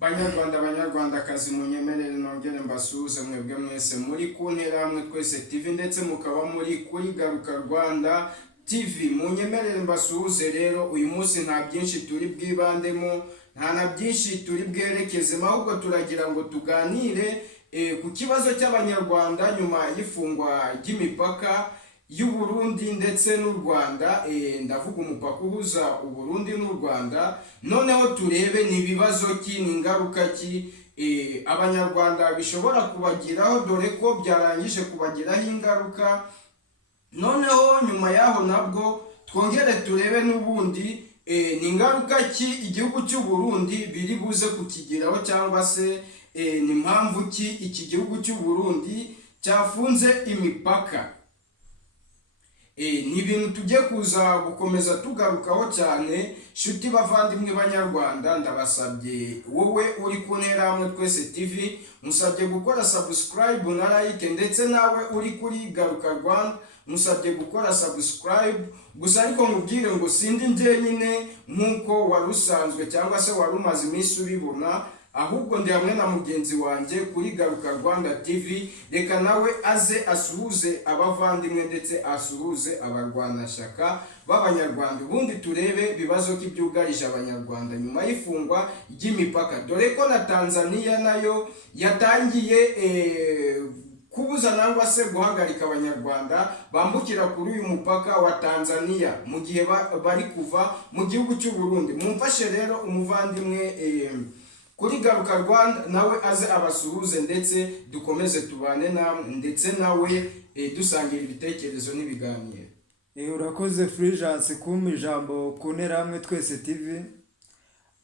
Banyarwandakazi munyemerere nongere mbasuhuze mwebwe mwese muri ku ntera hamwe twese TV ndetse mukaba muri kuri Garuka Rwanda TV. Munyemerere mbasuhuze rero, uyu munsi nta byinshi turi bwibandemo, nta na byinshi turi bwerekezemo, ahubwo turagira ngo tuganire ku kibazo cy'abanyarwanda nyuma y'ifungwa ry'imipaka y'u Burundi ndetse n'u Rwanda. Ndavuga umupaka uhuza u Burundi n'u Rwanda. Noneho turebe ni ibibazo ki, ni ingaruka ki abanyarwanda bishobora kubagiraho, dore ko byarangije kubagiraho ingaruka. Noneho nyuma yaho nabwo twongere turebe n'ubundi ni ingaruka ki igihugu cy'u Burundi biri buze kukigiraho, cyangwa se ni impamvu ki iki gihugu cy'u Burundi cyafunze imipaka. Ni ibintu tujye kuza gukomeza tugarukaho cyane. Shuti bavandimwe banyarwanda, ndabasabye wowe uri ku ntera hamwe twese TV, musabye gukora subscribe na like, ndetse nawe uri kuri Garuka Rwanda musabye gukora subscribe. Gusa ariko mubwire ngo sindi njyenyine nkuko wari usanzwe cyangwa se wari umaze iminsi ubibona, ahubwo ndi hamwe na mugenzi wanjye kuri Garuka Rwanda TV. Reka nawe aze asuhuze abavandimwe ndetse asuhuze abarwanashyaka b'abanyarwanda, ubundi turebe bibazo ki byugarije abanyarwanda nyuma y'ifungwa ry'imipaka, dore ko na Tanzania nayo yatangiye kubuza nangwa se guhagarika abanyarwanda bambukira kuri uyu mupaka wa Tanzania mu gihe bari kuva mu gihugu cy'u Burundi. Mumfashe rero umuvandimwe kuri Garuka Rwanda nawe aze abasuhuze ndetse dukomeze tubane namwe, ndetse nawe dusangira ibitekerezo n'ibiganiro. Urakoze Fulgence kumpa ijambo ku ntera hamwe twese TV.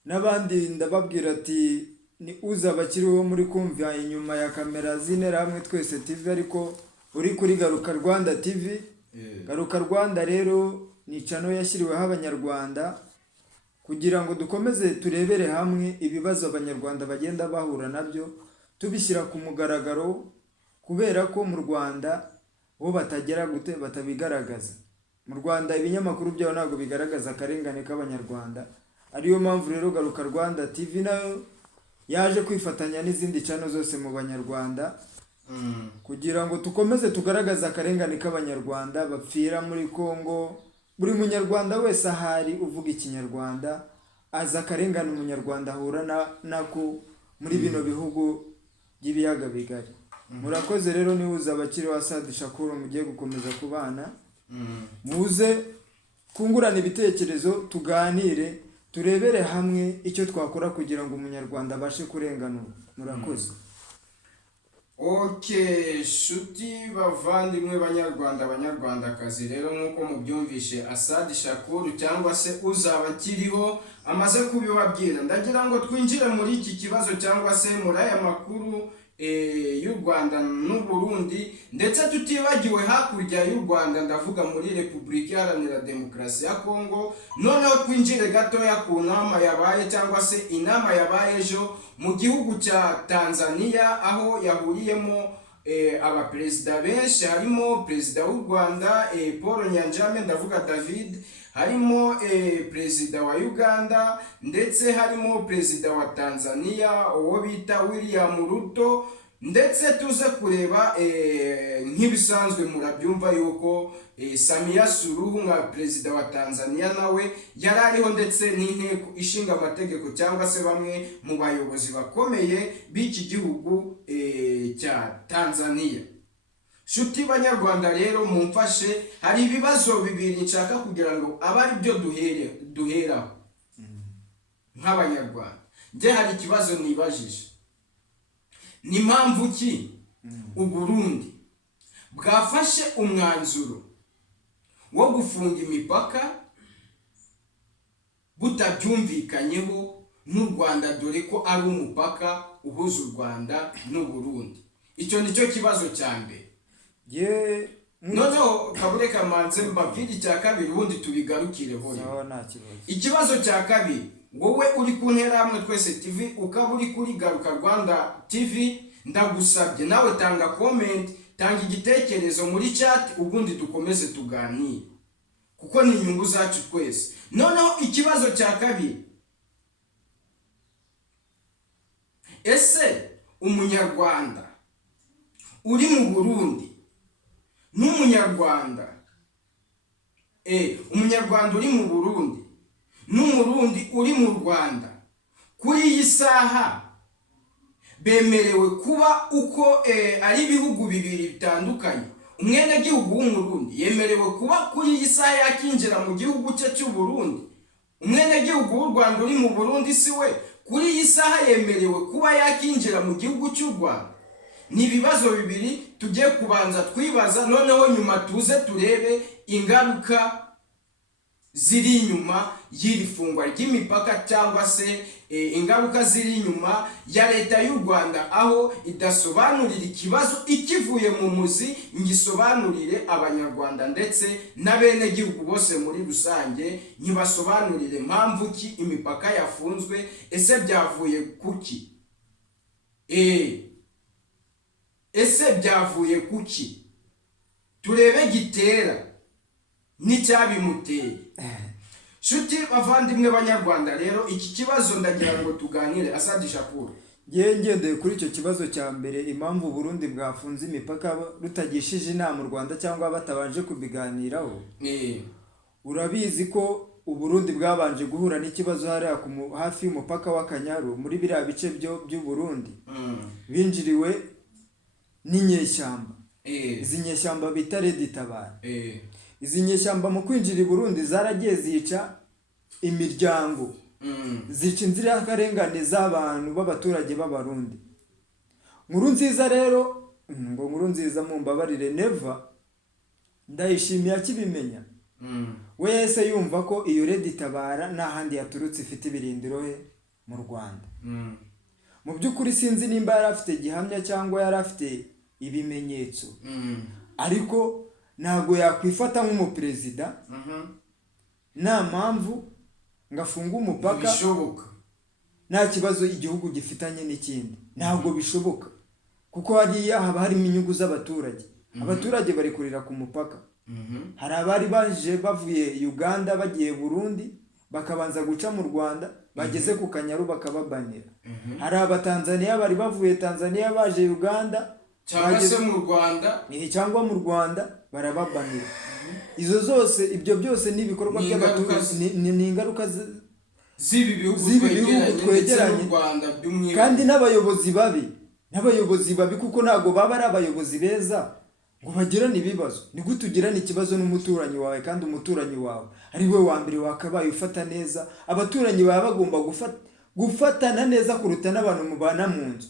N'abandi ndababwira ati ni uzaba akiriho muri kumva inyuma ya kamera z'intera hamwe twese TV, ariko uri kuri Garuka Rwanda TV. Garuka Rwanda rero ni channel yashyiriweho abanyarwanda kugira ngo dukomeze turebere hamwe ibibazo abanyarwanda bagenda bahura nabyo, tubishyira ku mugaragaro, kubera ko mu Rwanda bo batabigaragaza. Mu Rwanda ibinyamakuru byabo ntabwo bigaragaza akarengane k'abanyarwanda. Ariyo mpamvu rero Garuka Rwanda TV nayo yaje kwifatanya n'izindi channel zose mu banyarwanda kugira ngo tukomeze tugaragaza akarengane k'abanyarwanda bapfira muri Kongo. Buri munyarwanda wese ahari uvuga ikinyarwanda aza akarengane umunyarwanda ahura nako muri bino bihugu by'ibiyaga bigari. Murakoze rero, nihuza abakiri wa Sad Shakuru mugiye gukomeza kubana, muze kungurana ibitekerezo, tuganire, turebere hamwe icyo twakora kugira ngo umunyarwanda abashe kurenganura. Murakoze. Okay, shuti bavandimwe banyarwandakazi, rero nkuko mubyumvishe Sad Shakuru cyangwa se uzaba akiriho amaze kubibabwira, ndagira ngo twinjire muri iki kibazo cyangwa se muri aya makuru y'u Rwanda n'u Burundi, ndetse tutibagiwe hakurya y'u Rwanda ndavuga muri Repubulika Iharanira Demokarasi ya Kongo. Noneho twinjire gatoya ku nama yabaye cyangwa se inama yabaye ejo mu gihugu cya Tanzania, aho yahuriyemo abaperezida benshi. Harimo perezida w'u Rwanda Paul Nyanjame, ndavuga David, harimo perezida wa Uganda, ndetse harimo perezida wa Tanzania uwo bita William Ruto, ndetse tuze kureba nk'ibisanzwe murabyumva yuko Samia Suluhu nka perezida wa Tanzania nawe yari ariho, ndetse n'inteko ishinga amategeko cyangwa se bamwe mu bayobozi bakomeye b'iki gihugu cya Tanzania. Shuti banyarwanda rero mumfashe, hari ibibazo bibiri nshaka kugira ngo abe ari byo duheraho nk'abanyarwanda. Nge hari ikibazo nibajije, ni mpamvu ki u Burundi bwafashe umwanzuro wo gufunga imipaka butabyumvikanyeho n'u Rwanda, dore ko ari umupaka uhuza u Rwanda n'u Burundi? Icyo nicyo kibazo cya mbere. Noneho kabure kamanze mbabwira icya kabiri ubundi tubigarukireho. Ikibazo cya kabiri, wowe uri ku ntera hamwe twese TV, ukaba uri kuri Garuka Rwanda TV, ndagusabye nawe tanga comment, tanga igitekerezo muri chat, ubundi dukomeze tuganire kuko ni inyungu zacu twese. Noneho ikibazo cya kabiri, ese umunyarwanda uri mu Burundi n'umunyarwanda umunyarwanda uri mu Burundi n'umurundi uri mu Rwanda kuri iyi saha bemerewe kuba uko ari ibihugu bibiri bitandukanye. Umwenegihugu w'umurundi yemerewe kuba kuri iyi saha yakinjira mu gihugu cye cy'u Burundi. Umwenegihugu w'u Rwanda uri mu Burundi si we kuri iyi saha yemerewe kuba yakinjira mu gihugu cy'u Rwanda. Ni ibibazo bibiri tugiye kubanza twibaza, noneho nyuma tuze turebe ingaruka ziri inyuma y'iri fungwa ry'imipaka, cyangwa se ingaruka ziri inyuma ya leta y'u Rwanda, aho idasobanurira ikibazo ikivuye mu muzi ngisobanurire abanyarwanda ndetse n'abenegihugu bose muri rusange, ntibasobanurire mpamvu ki imipaka yafunzwe, ese byavuye kuki, ese byavuye kuki, turebe gitera n'icyabimuteye. Shuti bavandimwe banyarwanda, rero iki kibazo ndagira ngo tuganire. Asadi Shakur, ngendeye kuri icyo kibazo cya mbere, impamvu Burundi bwafunze imipaka rutagishije inama u Rwanda cyangwa batabanje kubiganiraho. Urabizi ko Uburundi bwabanje guhura n'ikibazo hariya hafi y'umupaka w'Akanyaru, muri biriya bice by'u Burundi binjiriwe n'inyeshyamba. Izi nyeshyamba bita tabara. Izi nyeshyamba mu kwinjira i Burundi zaragiye zica imiryango, zica inzirakarengane z'abantu b'abaturage b'Abarundi. Nkurunziza rero, ngo Nkurunziza mumbabarire, neva ndayishimiye akibimenya, we yese yumva ko iyo tabara nta handi yaturutse ifite ibirindiro he mu Rwanda. Mu by'ukuri sinzi nimba yari afite gihamya cyangwa yari afite ibimenyetso, ariko ntabwo yakwifata nk'umuperezida nta mpamvu ngafunga umupaka nta kibazo igihugu gifitanye n'ikindi. Ntabwo bishoboka, kuko hariya haba harimo inyungu z'abaturage. Abaturage bari kurira ku mupaka. Hari abari baje bavuye Uganda bagiye Burundi, bakabanza guca mu Rwanda, bageze ku Kanyaru bakababanira. Hari abatanzaniya bari bavuye Tanzania baje Uganda cyangwa mu Rwanda barababanira. Izo zose, ibyo byose ni ibikorwa by'abaturage, ni ingaruka z'ibi bihugu twegeranye, kandi n'abayobozi babi, kuko ntabwo baba ari abayobozi beza ngo bagirane ibibazo. Ni gute ugirana ikibazo n'umuturanyi wawe, kandi umuturanyi wawe ari we wa mbere wakabaye ufata neza? Abaturanyi baba bagomba gufatana neza kuruta n'abantu mubana mu nzu,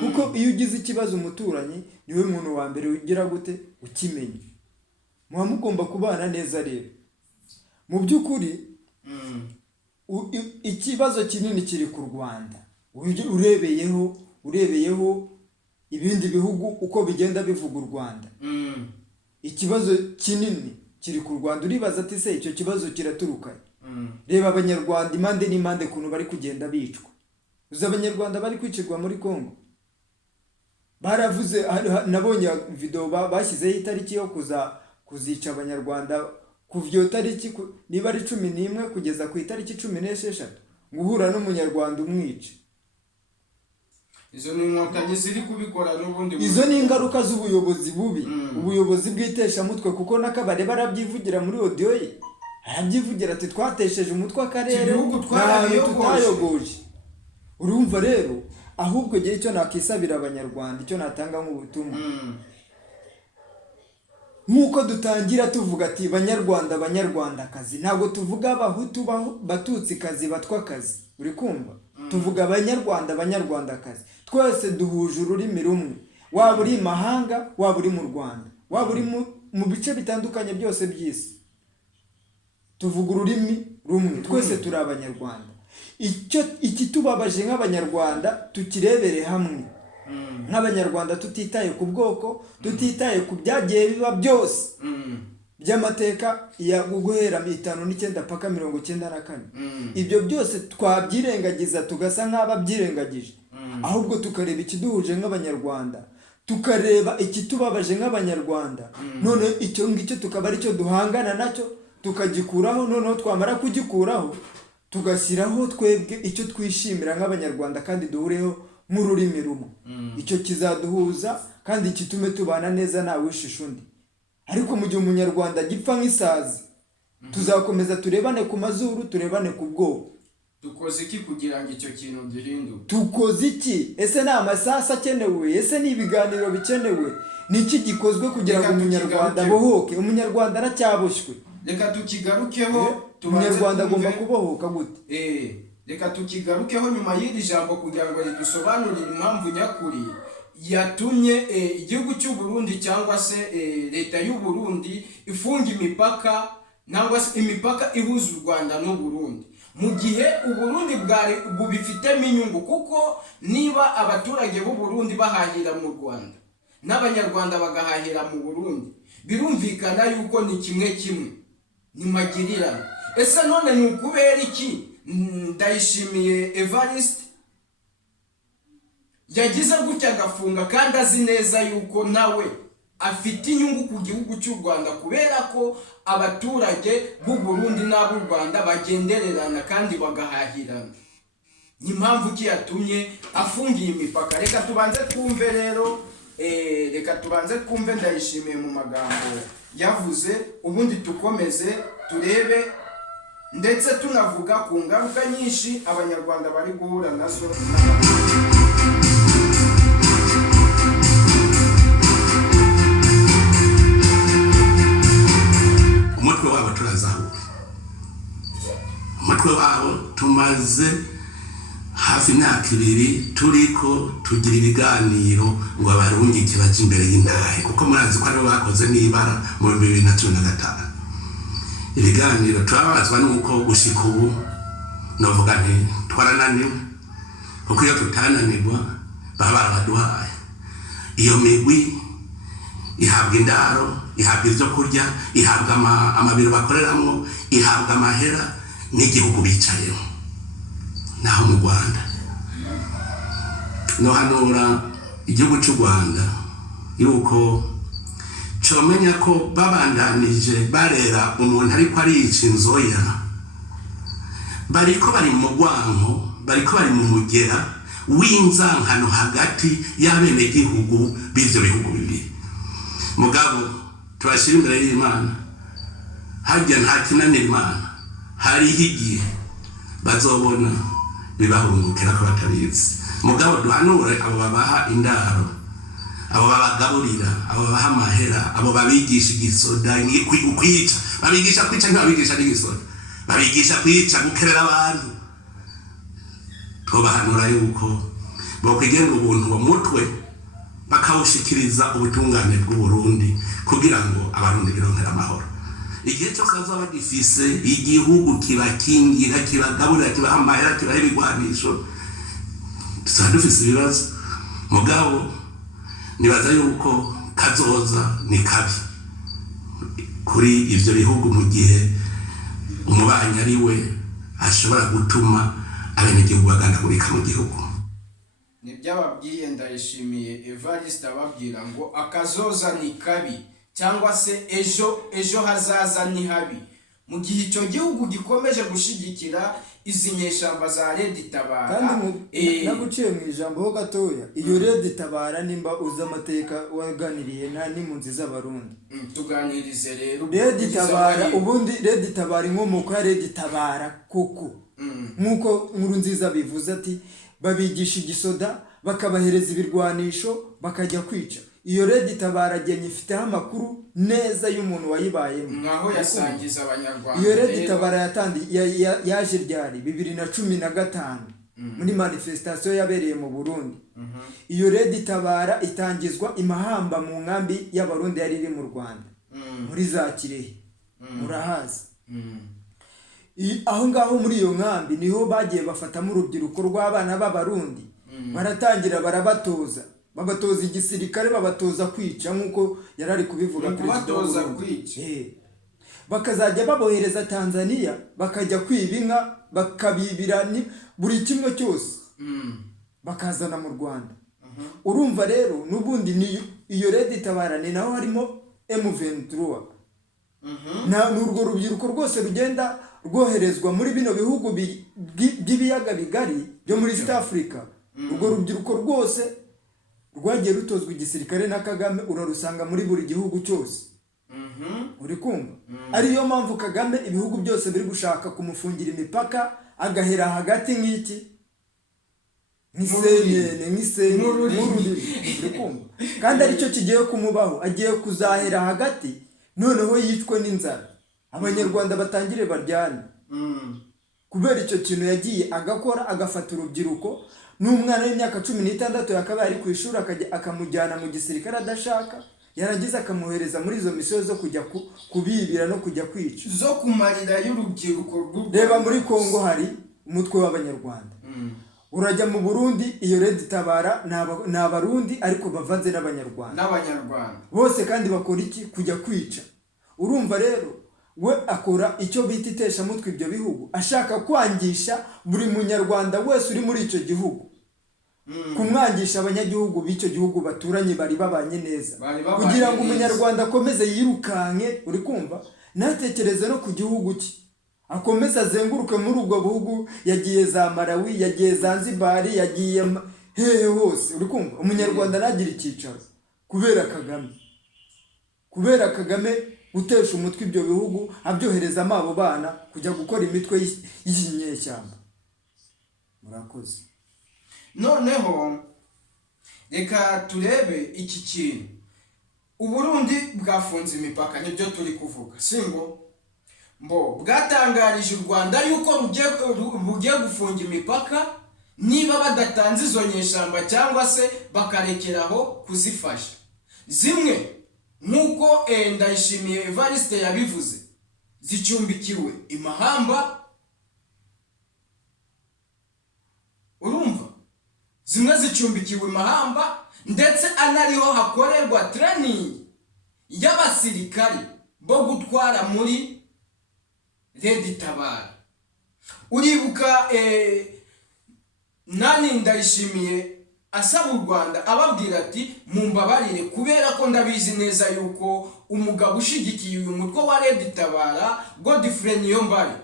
kuko iyo ugize ikibazo umuturanyi niwe muntu wa mbere ugira gute ukimenya. Muba mugomba kubana neza rero. Mu by'ukuri ikibazo kinini kiri ku Rwanda. Urebeyeho ibindi bihugu uko bigenda bivuga u Rwanda, ikibazo kinini kiri ku Rwanda. Uribaza ati se icyo kibazo kiraturuka? Reba abanyarwanda impande n'impande kuntu bari kugenda bicwa. Uzi abanyarwanda bari kwicirwa muri Kongo? Baravuze, nabonye video bashyizeho itariki yo kuzica abanyarwanda kuva iyo tariki, niba ari 11 kugeza ku itariki 16, guhura n'umunyarwanda umwica. Izo ni inkotanyi ziri kubikora n'ubundi. Izo ni ingaruka z'ubuyobozi bubi, ubuyobozi bw'iteshamutwe, kuko n'akabare barabyivugira muri audio ye. Arabyivugira ati twatesheje umutwe akarere, tutayogoje. Urumva rero, ahubwo gihe icyo nakisabira abanyarwanda, icyo natanga nk'ubutumwa, nk'uko dutangira tuvuga ati banyarwanda banyarwandakazi, ntabwo tuvuga abahutu batutsi kazi batwa kazi, uri kumva? Tuvuga abanyarwanda banyarwandakazi, twese duhuje ururimi rumwe. Waba uri mahanga, waba uri mu Rwanda, waba uri mu bice bitandukanye byose by'isi, tuvuga ururimi rumwe, twese turi abanyarwanda. Ikitubabaje nk'abanyarwanda tukirebere hamwe, nk'abanyarwanda tutitaye ku bwoko, tutitaye ku byagiye biba byose by'amateka ya guhera 59 paka 94. Ibyo byose twabyirengagiza tugasa nk'ababyirengagije, ahubwo tukareba ikiduhuje nk'abanyarwanda, tukareba ikitubabaje nk'abanyarwanda, none icyo ngicyo tukaba ari cyo duhangana nacyo tukagikuraho. Noneho twamara kugikuraho tugashyiraho twebwe icyo twishimira nk'abanyarwanda kandi duhureho nk'ururimi rumwe. Icyo kizaduhuza kandi kitume tubana neza nta wishisha undi. Ariko mu gihe umunyarwanda gipfa nk'isazi, tuzakomeza turebane ku mazuru, turebane ku bwoko. Dukoze iki kugira ngo icyo kintu gihinduke? Tukoze iki? Ese ni amasasa akenewe? Ese ni ibiganiro bikenewe? Ni iki gikozwe kugira ngo umunyarwanda abohoke? Umunyarwanda aracyaboshywe. Reka tukigarukeho. Umunyarwanda agomba kubohoka gute? Reka tukigarukeho nyuma y'iri jambo kugira ngo ridusobanurire impamvu nyakuri yatumye igihugu cy'u Burundi cyangwa se leta y'u Burundi ifunga imipaka nangwa se imipaka ihuza u Rwanda n'u Burundi, mu gihe u Burundi bwari bubifitemo inyungu. Kuko niba abaturage b'u Burundi bahahira mu Rwanda n'abanyarwanda bagahahira mu Burundi, birumvikana yuko ni kimwe ni magirirane. Ese none ni ukubera iki Ndayishimiye Evariste yagize gutya agafunga kandi azi neza yuko nawe afite inyungu ku gihugu cy'u Rwanda, kubera ko abaturage b'u Burundi n'ab'u Rwanda bagendererana kandi bagahahirana? Ni impamvu ki yatumye afungiye imipaka? Reka tubanze twumve rero, reka tubanze twumve Ndayishimiye mu magambo yavuze, ubundi tukomeze turebe ndetse tunavuga ku ngaruka nyinshi abanyarwanda bari guhura nazo. Umutwe wabo turazaho, umutwe wabo tumaze hafi imyaka 2 turiko tugira ibiganiro ngo abarungike baje imbere y'intahe, kuko murazi ko aribo bakoze n'ibara mu 2015. Ibiganiro turabazwa nuko gushika ubu novuga nti twarananiwe, kuko iyo tutananirwa baba baraduhaye. Iyo migwi ihabwa indaro, ihabwa ibyo kurya, ihabwa amabiro bakoreramo, ihabwa amahera n'igihugu bicayeho. Naho mu Rwanda no hanura igihugu cy'u Rwanda yuko comenya ko babandanije barera umuntu ariko arica inzoya, bariko bari mu Rwanko, bariko bari mu mugera w'inzankano hagati y'abene gihugu b'ivyo bihugu bibiri. Mugabo turashira imbere y'Imana, harya nta kinanira Imana, hariho igihe bazobona bibahungukira ko batabizi. Mugabo duhanure abo babaha indaro, abo babagaburira, abo babaha amahera, abo babigisha igisoda kwica, babigisha kwica ntibabigisha n'igisoda, babigisha kwica, gukerera abantu. Tubahanura yuko bokwigenga ubuntu mu mutwe bakawushikiriza ubutungane bw'u Burundi kugira ngo abarundi bironkere amahoro. Igihe cyose bazaba bagifise igihugu kibakingira, kibagaburira, kibaha amahera, kibaha ibigwanisho, tuzaba dufise ibibazo. Mugabo nibaza yuko kazoza ni kabi kuri ivyo bihugu, mu gihe umubanyi ari we ashobora gutuma abenegihugu bagandagurika mu gihugu. Nibyababwiye Ndayishimiye Evariste ababwira ngo akazoza ni kabi, cyangwa se ejo hazaza ni habi, mu gihe icyo gihugu gikomeje gushigikira izi nyeshamba za Red Tabara. Kandi naguciye mu ijambo ho gatoya, iyo Red Tabara nimba uza amateka waganiriye nta n'impunzi z'abarundi. Tuganirize rero Red Tabara, ubundi Red Tabara inkomoko ya Red Tabara koko, nkuko Nkurunziza bivuze ati babigisha igisoda, bakabahereza ibirwanisho, bakajya kwica. Iyo Red Tabara genye ifiteho amakuru neza y'umuntu wayibayemo, nkaho yasangiza abanyarwanda. Iyo Red Tabara yaje ryari 2015 muri manifestation yabereye mu Burundi. Iyo Red Tabara itangizwa imahamba mu nkambi y'abarundi yari iri mu Rwanda, muri za Kirehe, murahazi. Aho ngaho muri iyo nkambi niho bagiye bafatamo urubyiruko rw'abana b'abarundi, baratangira barabatoza, babatoza igisirikare, babatoza kwica, nkuko yarari kubivuga kubatoza kwica. Bakazajya babohereza Tanzania, bakajya kwiba inka, bakabibira buri kimwe cyose, bakazana mu Rwanda. Urumva rero n'ubundi ni iyo Red Tabara ni naho harimo M23. N'urwo rubyiruko rwose rugenda rwoherezwa muri bino bihugu by'ibiyaga bigari byo muri East Africa. Urwo rubyiruko rwose rwagiye rutozwa igisirikare na Kagame urarusanga muri buri gihugu cyose. Uri kumva? Ariyo mpamvu Kagame ibihugu byose biri gushaka kumufungira imipaka agahera hagati nk'iki nk'isenye uri kumva? Kandi aricyo kigiye kumubaho, agiye kuzahera hagati noneho yicwe n'inzara, abanyarwanda batangire baryane. Kubera icyo kintu yagiye agakora, agafata urubyiruko n'umwana w'imyaka 16 yakabaye ari ku ishuri akamujyana mu gisirikare adashaka, yarangiza akamuhereza muri izo misiyo zo kujya kubibira no kujya kwica, zo kumarira y'urubyiruko. Reba muri Kongo hari umutwe w'abanyarwanda, urajya mu Burundi iyo Red Tabara ni abarundi ariko bavanze n'abanyarwanda bose, kandi bakora iki? Kujya kwica. Urumva rero we akora icyo bita iteshamutwe ibyo bihugu, ashaka kwangisha buri munyarwanda wese uri muri icyo gihugu, kumwangisha abanyagihugu b'icyo gihugu baturanye bari babanye neza, kugira ngo umunyarwanda akomeze yirukanke, uri kumva, natekereze no ku gihugu cye, akomeze azenguruke muri ubwo buhugu. Yagiye za Malawi, yagiye Zanzibar, yagiye hehe hose, uri kumva. Umunyarwanda nagira icyicaro kubera Kagame gutesha umutwe ibyo bihugu, abyoherezamo abo bana kujya gukora imitwe y'inyeshyamba. Murakoze. Noneho reka turebe iki kintu. Uburundi bwafunze imipaka, nibyo turi kuvuga, singo bwatangarije u Rwanda yuko bugiye gufunga imipaka niba badatanze izo nyeshyamba cyangwa se bakarekeraho kuzifasha. Zimwe nk'uko Ndayishimiye Evariste yabivuze, zicumbikiwe imahamba. Urumva? Zimwe zicumbikiwe imahamba, ndetse anariho hakorerwa training y'abasirikari bo gutwara muri Red Tabara. Uribuka Ndayishimiye asaba u Rwanda ababwira ati mumbabarire kubera ko ndabizi neza yuko umugabo ushigikiye uyu mutwe wa Red Tabara Godfrey Niyombare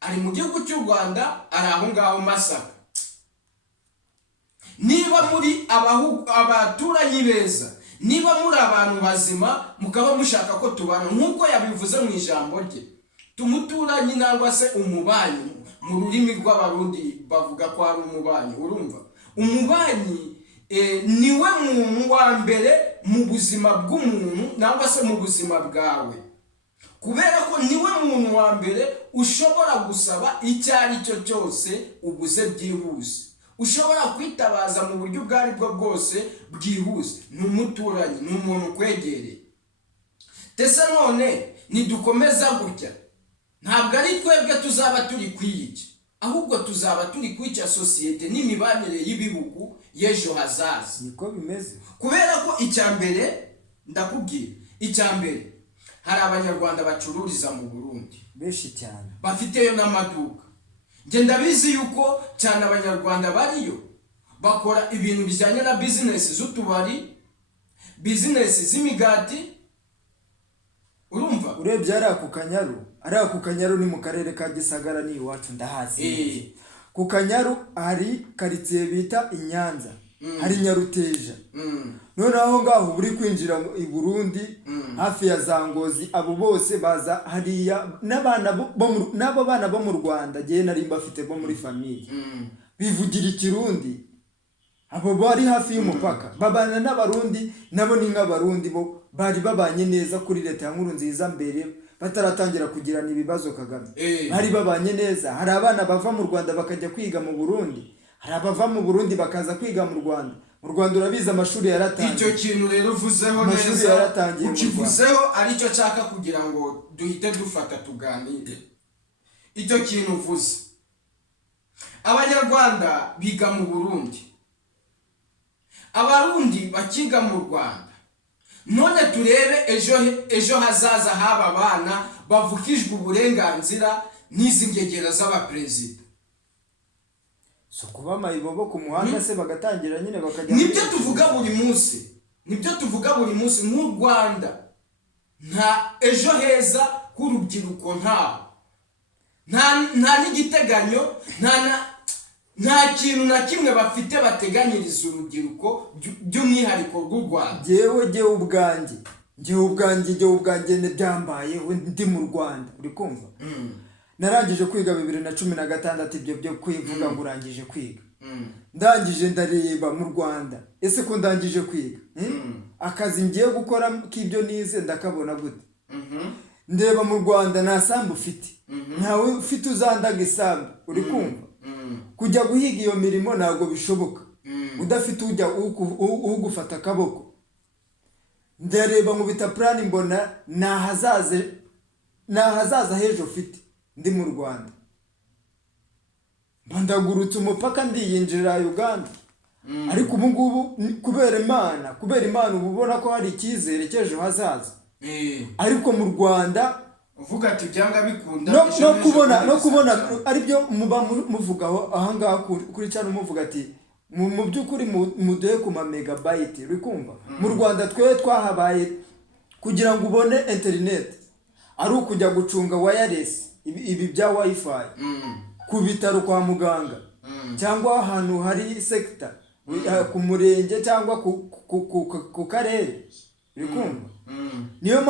ari mu gihugu cy'u Rwanda, ari aho ngaho Masaka. Niba muri abaturanyi beza, niba muri abantu bazima, mukaba mushaka ko tubana nk'uko yabivuze mu ijambo rye, tumuturanyi nangwa se umubanyi, mu rurimi rw'abarundi bavuga ko ari umubanyi. Urumva? Umubanyi niwe muntu wa mbere mu buzima bw'umuntu nangwa se mu buzima bwawe, kubera ko niwe muntu wa mbere ushobora gusaba icyo ari cyo cyose ubuze byihuse, ushobora kwitabaza mu buryo ubwo ari bwo bwose bwihuse. Ni umuturanyi, ni umuntu ukwegereye. Tese none nidukomeza gutya, ntabwo ari twebwe tuzaba turi kwiyica, ahubwo tuzaba turi kwica sosiyete n'imibanire y'ibihugu y'ejo hazaza. Niko bimeze. Kubera ko icyambere ndakubwira, icyambere hari abanyarwanda bacururiza mu Burundi benshi cyane, bafiteyo n'amaduka. Nge ndabizi yuko cyane abanyarwanda bariyo bakora ibintu bijyanye na business z'utubari, business z'imigati. Urumva? Urebye ari ku Kanyaru ni mu karere ka Gisagara, ni iwacu ndahazi. Ku Kanyaru hari karitsiye bita Inyanza, hari Nyaruteja. None aho ngaho uri kwinjira i Burundi hafi ya Zangozi, abo bose baza hariya n'abo bana bo mu Rwanda giye nari mbafite bo muri famille, bivugira ikirundi. Abo bari hafi y'umupaka babana n'abarundi, nabo ni nk'abarundi bo bari babanye neza kuri leta ya Nkurunziza mbere bataratangira kugirana ibibazo Kagame. Bari babanye neza. Hari abana bava mu Rwanda bakajya kwiga mu Burundi, hari abava mu Burundi bakaza kwiga mu Rwanda. Mu Rwanda urabizi amashuri yaratangiye. Icyo kintu rero uvuzeho neza, ukivuzeho aricyo nshaka kugira ngo duhite dufata tuganire. Icyo kintu uvuze, abanyarwanda biga mu Burundi, abarundi bakiga mu Rwanda. None turebe ejo hazaza haba bana bavukijwe uburenganzira n'izi ngegera z'abaperezida. So kuba mayibobo ku muhanda se bagatangira nyine bakajya. Nibyo tuvuga buri munsi mu Rwanda. Nta ejo heza k'urubyiruko ntaho. nta n'igiteganyo nta kintu na kimwe bafite bateganyiriza urubyiruko by'umwihariko rw'u Rwanda. Njyewe ubwanjye byambayeho ndi mu Rwanda, uri kumva? Narangije kwiga 2016, ibyo byo kwivuga ngo urangije kwiga. Ndangije ndareba mu Rwanda, ese ko ndangije kwiga akazi ngiye gukora k'ibyo nize ndakabona gute? Ndeba mu Rwanda nta sambu ufite, ntawe ufite uzandaga isambu, uri kumva? Kujya guhiga iyo mirimo ntabwo bishoboka udafite ujya ugufata akaboko. Ndareba mu bita plan mbona nahazaza hejo ufite ndi mu Rwanda. Ndagurutse umupaka ndiyinjira Uganda, ariko ubu ngubu kubera Imana ubu ubona ko hari icyizere cy'ejo hazaza. Ariko mu Rwanda uvuga ati byanga bikunda no kubona ari byo muba muvugaho ahangaha kuri cyane, muvuga ati mu by'ukuri muduhe ku ma megabyte, uri kumva? Mu Rwanda twahabaye kugira ngo ubone internet ari ukujya gucunga wireless, ibi bya wifi ku bitaro, kwa muganga, cyangwa ahantu hari sector ku murenge cyangwa ku karere, uri kumva? Niyo